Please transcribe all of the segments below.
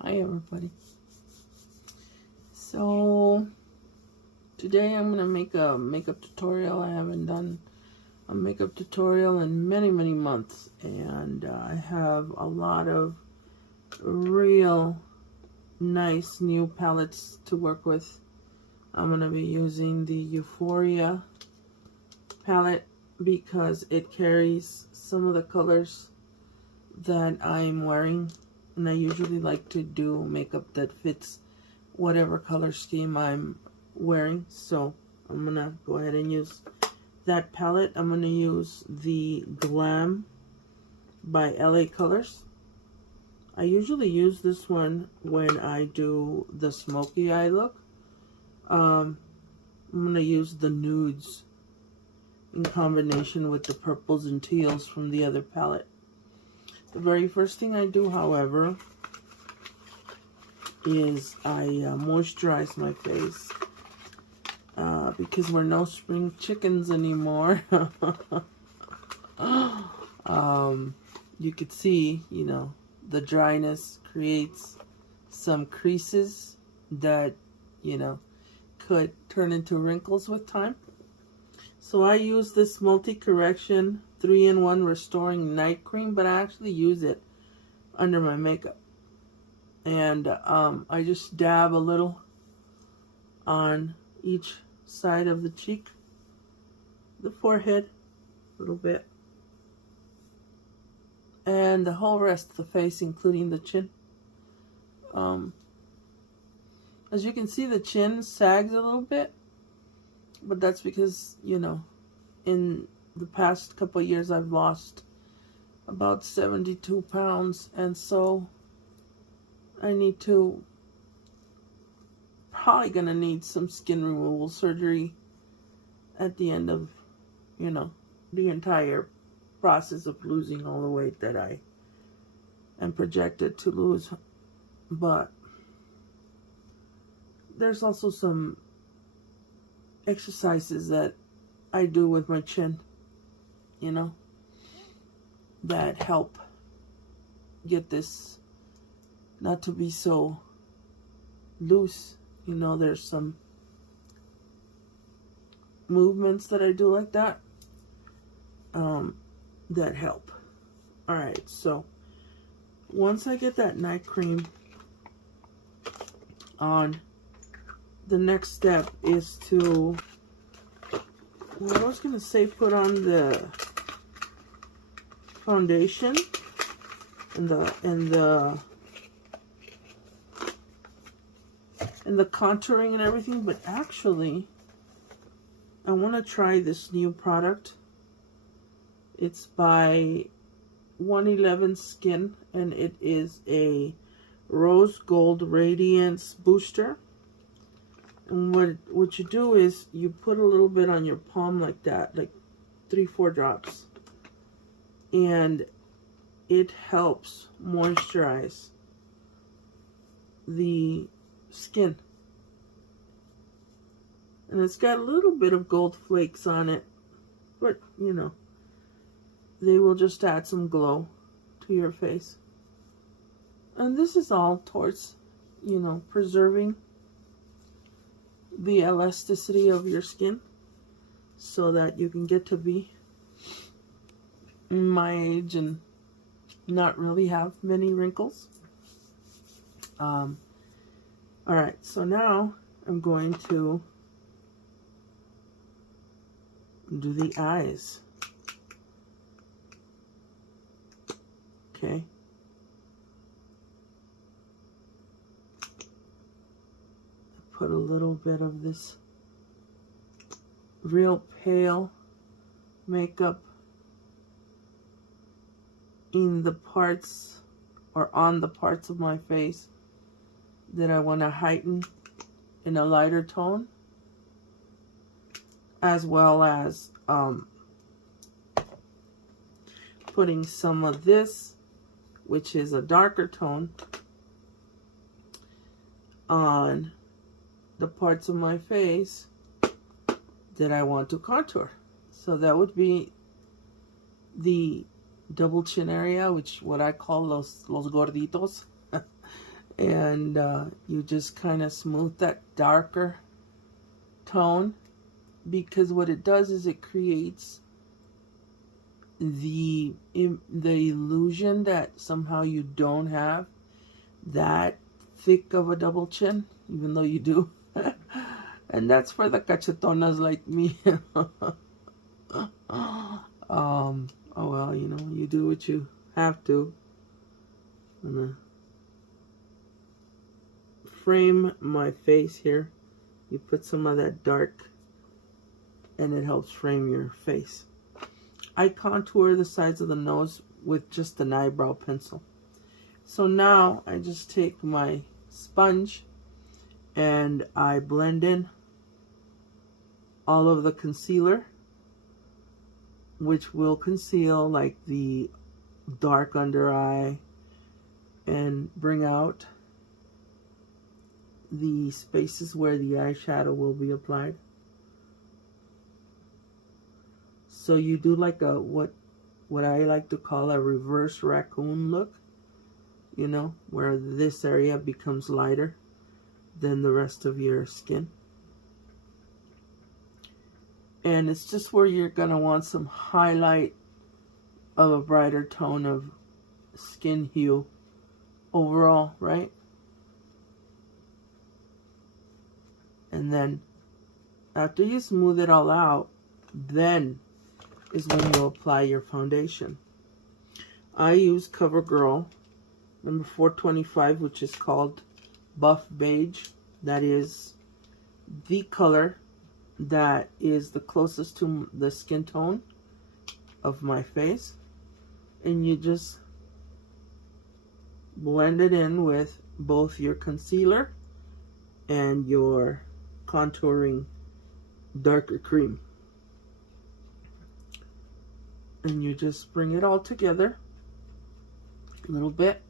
Hi everybody. So today I'm gonna make a makeup tutorial. I haven't done a makeup tutorial in many months, and I have a lot of real nice new palettes to work with. I'm gonna be using the Euphoria palette because it carries some of the colors that I'm wearing, and I usually like to do makeup that fits whatever color scheme I'm wearing. So I'm gonna go ahead and use that palette. I'm gonna use the Glam by LA Colors. I usually use this one when I do the smoky eye look. I'm gonna use the nudes in combination with the purples and teals from the other palette. The very first thing I do, however, is I moisturize my face because we're no spring chickens anymore. You could see, you know, the dryness creates some creases that, you know, could turn into wrinkles with time. So I use this multi-correction 3-in-1 restoring night cream, but I actually use it under my makeup. And I just dab a little on each side of the cheek, the forehead, a little bit, and the whole rest of the face, including the chin. As you can see, the chin sags a little bit, but that's because, you know, in the past couple of years I've lost about 72 pounds, and so I need to, probably gonna need some skin removal surgery at the end of, you know, the entire process of losing all the weight that I am projected to lose. But there's also some exercises that I do with my chin, you know, that help get this not to be so loose. You know, there's some movements that I do like that that help. Alright, so once I get that night cream on, the next step is to, well, I was gonna say put on the foundation and the contouring and everything, but actually I want to try this new product. It's by 111 Skin, and it is a rose gold radiance booster. And what you do is you put a little bit on your palm like that, like 3-4 drops, and it helps moisturize the skin. And it's got a little bit of gold flakes on it, but you know, they will just add some glow to your face. And this is all towards, you know, preserving the elasticity of your skin so that you can get to be my age and not really have many wrinkles. Alright, so now I'm going to do the eyes. Okay. Put a little bit of this real pale makeup in the parts or on the parts of my face that I want to heighten in a lighter tone, as well as putting some of this, which is a darker tone, on the parts of my face that I want to contour. So that would be the double chin area, which what I call los gorditos. and you just kind of smooth that darker tone, because what it does is it creates the illusion that somehow you don't have that thick of a double chin, even though you do. And that's for the cachetonas like me. Oh well, you know, you do what you have to. I'm gonna frame my face here. You put some of that dark and it helps frame your face. I contour the sides of the nose with just an eyebrow pencil. So now I just take my sponge and I blend in all of the concealer, which will conceal like the dark under eye and bring out the spaces where the eyeshadow will be applied. So you do like a what I like to call a reverse raccoon look, you know, where this area becomes lighter than the rest of your skin. And it's just where you're going to want some highlight of a brighter tone of skin hue overall, right? And then after you smooth it all out, then is when you apply your foundation. I use CoverGirl number 425, which is called Buff Beige. That is the color that is the closest to the skin tone of my face. And you just blend it in with both your concealer and your contouring darker cream. And you just bring it all together a little bit.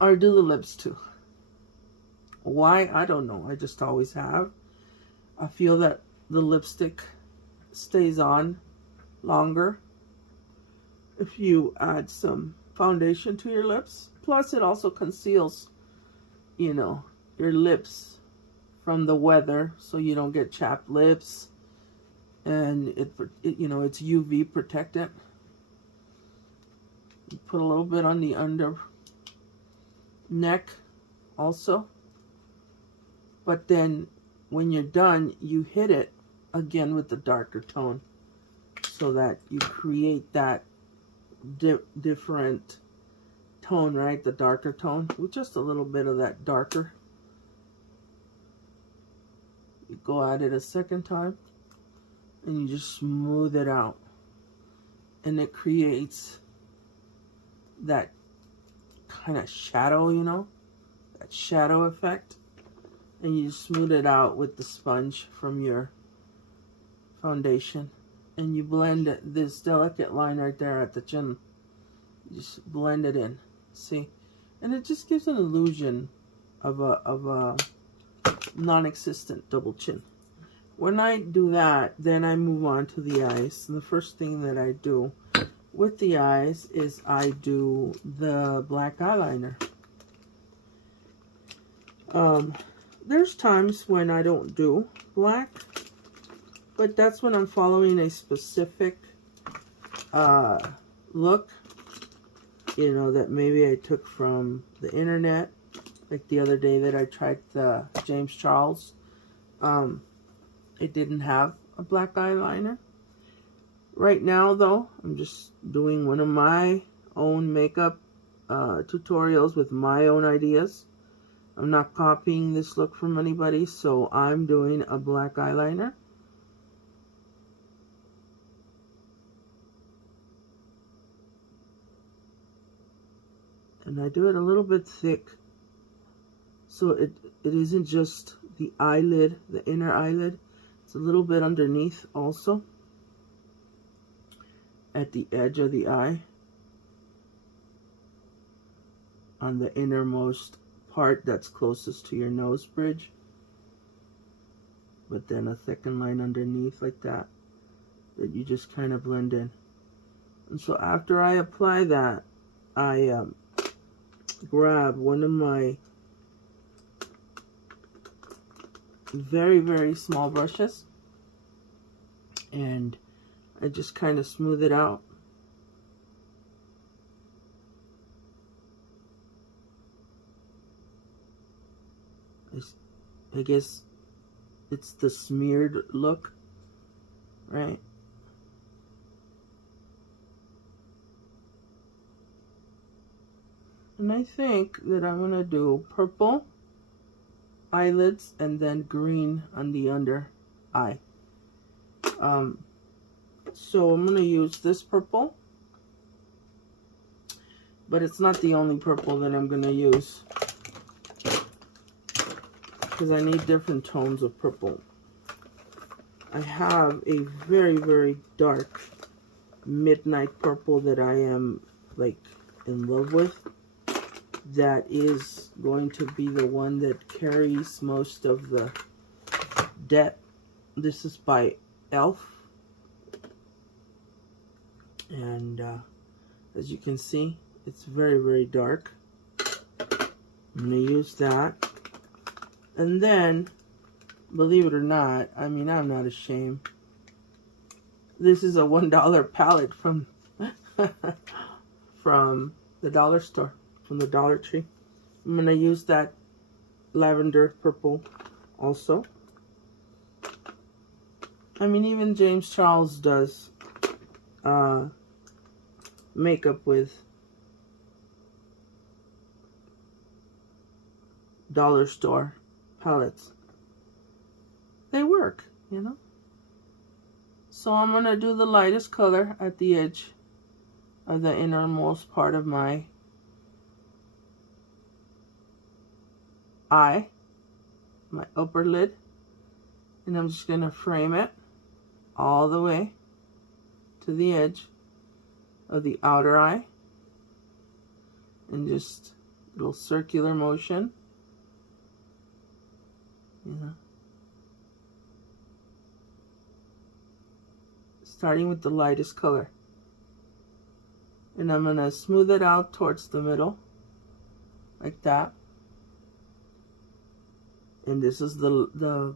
Or do the lips too. Why? I don't know. I just always have. I feel that the lipstick stays on longer if you add some foundation to your lips. Plus it also conceals, you know, your lips from the weather, so you don't get chapped lips, and it you know, it's UV protectant. You put a little bit on the under neck also, but then when you're done, you hit it again with the darker tone so that you create that different tone, right? The darker tone with just a little bit of that darker. You go at it a second time and you just smooth it out, and it creates that kind of shadow, you know, that shadow effect. And you smooth it out with the sponge from your foundation, and you blend this delicate line right there at the chin. You just blend it in, see, and it just gives an illusion of a non-existent double chin. When I do that, then I move on to the eyes. And the first thing that I do with the eyes is I do the black eyeliner. There's times when I don't do black, but that's when I'm following a specific look, you know, that maybe I took from the internet. Like the other day that I tried the James Charles. It didn't have a black eyeliner. Right now, though, I'm just doing one of my own makeup tutorials with my own ideas. I'm not copying this look from anybody, so I'm doing a black eyeliner. And I do it a little bit thick, so it isn't just the eyelid, the inner eyelid. It's a little bit underneath also, at the edge of the eye, on the innermost part that's closest to your nose bridge, but then a thickened line underneath like that you just kind of blend in. And so after I apply that, I grab one of my very, very small brushes, and I just kind of smooth it out. I guess it's the smeared look, right? And I think that I'm going to do purple eyelids and then green on the under eye. So I'm going to use this purple, but it's not the only purple that I'm going to use, because I need different tones of purple. I have a very, very dark midnight purple that I am like in love with. That is going to be the one that carries most of the depth. This is by Elf. And as you can see, it's very, very dark. I'm going to use that. And then, believe it or not, I mean, I'm not ashamed. This is a $1 palette from from the dollar store, from the Dollar Tree. I'm going to use that lavender purple also. I mean, even James Charles does makeup with dollar store palettes. They work, you know. So I'm going to do the lightest color at the edge of the innermost part of my eye, my upper lid, and I'm just going to frame it all the way to the edge of the outer eye, and just a little circular motion, you know, starting with the lightest color. And I'm going to smooth it out towards the middle, like that. And this is the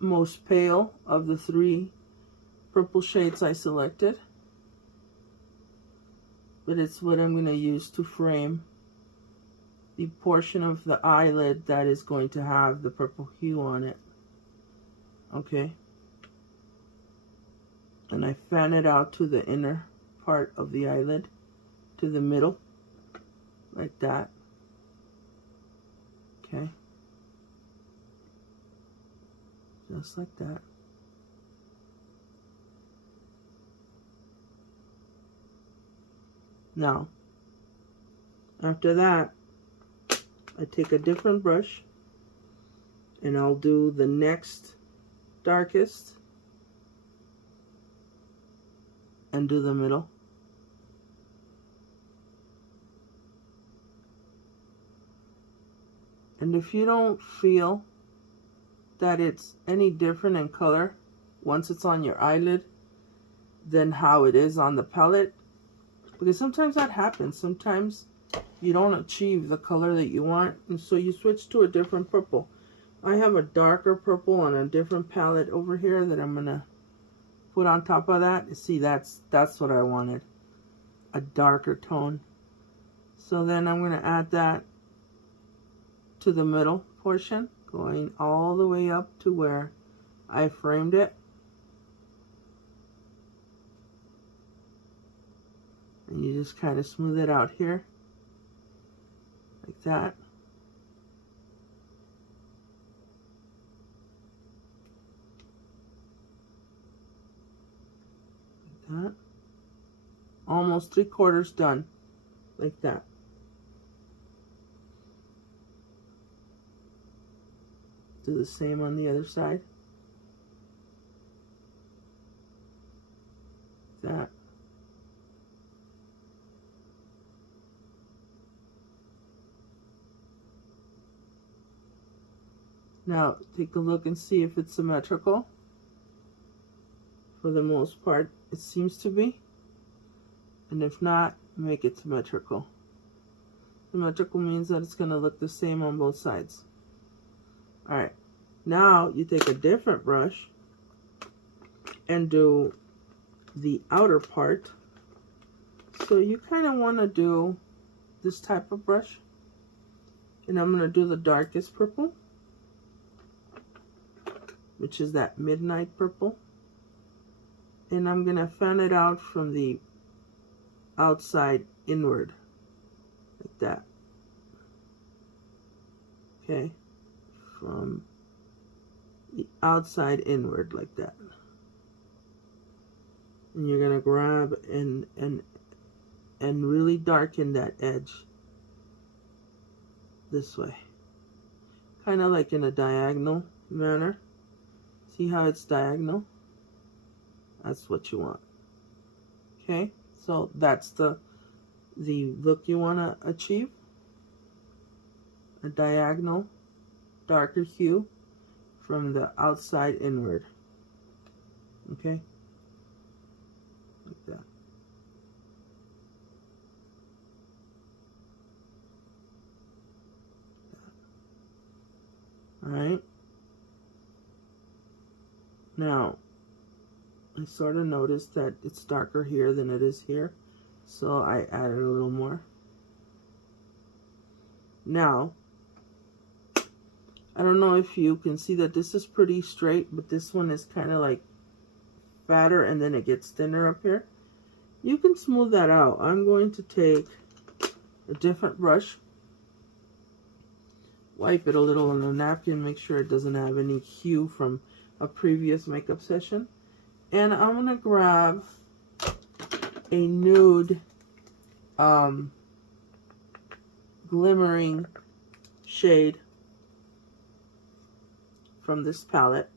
most pale of the three purple shades I selected. But it's what I'm going to use to frame the portion of the eyelid that is going to have the purple hue on it. Okay. And I fan it out to the inner part of the eyelid, to the middle, like that. Okay. Just like that. Now, after that, I take a different brush and I'll do the next darkest and do the middle. And if you don't feel that it's any different in color once it's on your eyelid than how it is on the palette, because sometimes that happens. Sometimes you don't achieve the color that you want, and so you switch to a different purple. I have a darker purple on a different palette over here that I'm gonna put on top of that. See, that's what I wanted, a darker tone. So then I'm gonna add that to the middle portion, going all the way up to where I framed it. And you just kind of smooth it out here, like that. Like that. Almost 3/4 done, like that. Do the same on the other side. That. Now, take a look and see if it's symmetrical. For the most part, it seems to be. And if not, make it symmetrical. Symmetrical means that it's going to look the same on both sides. Alright, now you take a different brush and do the outer part. So you kind of want to do this type of brush. And I'm going to do the darkest purple, which is that midnight purple. And I'm going to fan it out from the outside inward, like that. Okay, from the outside inward, like that. And you're going to grab and really darken that edge this way. Kind of like in a diagonal manner. See how it's diagonal? That's what you want. Okay, so that's the look you want to achieve. A diagonal, darker hue from the outside inward. Okay, like that. All right. Now, I sort of noticed that it's darker here than it is here, so I added a little more. Now, I don't know if you can see that this is pretty straight, but this one is kind of like fatter and then it gets thinner up here. You can smooth that out. I'm going to take a different brush, wipe it a little on a napkin, make sure it doesn't have any hue from a previous makeup session. And I'm going to grab a nude glimmering shade from this palette.